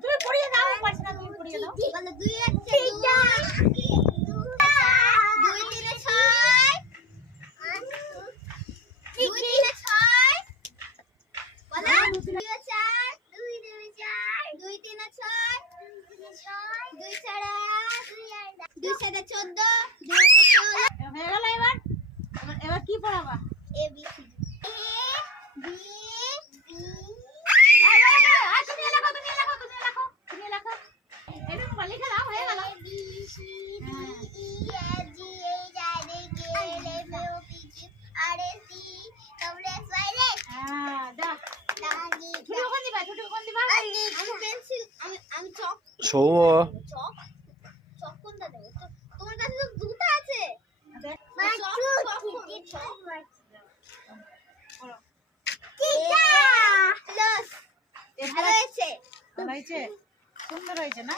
তুমি পড়িয়ে দাও, পারছ না তুমি পড়িয়ে দাও। বলো 2 1 2 এবার কি পড়াবা? এ বি সি ডি তুমি লেখো এটা মোবাইল লিখে দাও, হয়ে গেল। A B C D E F G H I J K L M N O P Q R S T W X Y Z. হ্যাঁ দাও ছুটি কোন দিবা? আমি পেন্সিল, আমি চক চক কোনটা দেব? তোমার কাছে তো দুটো আছে। সুন্দর হয়েছে না?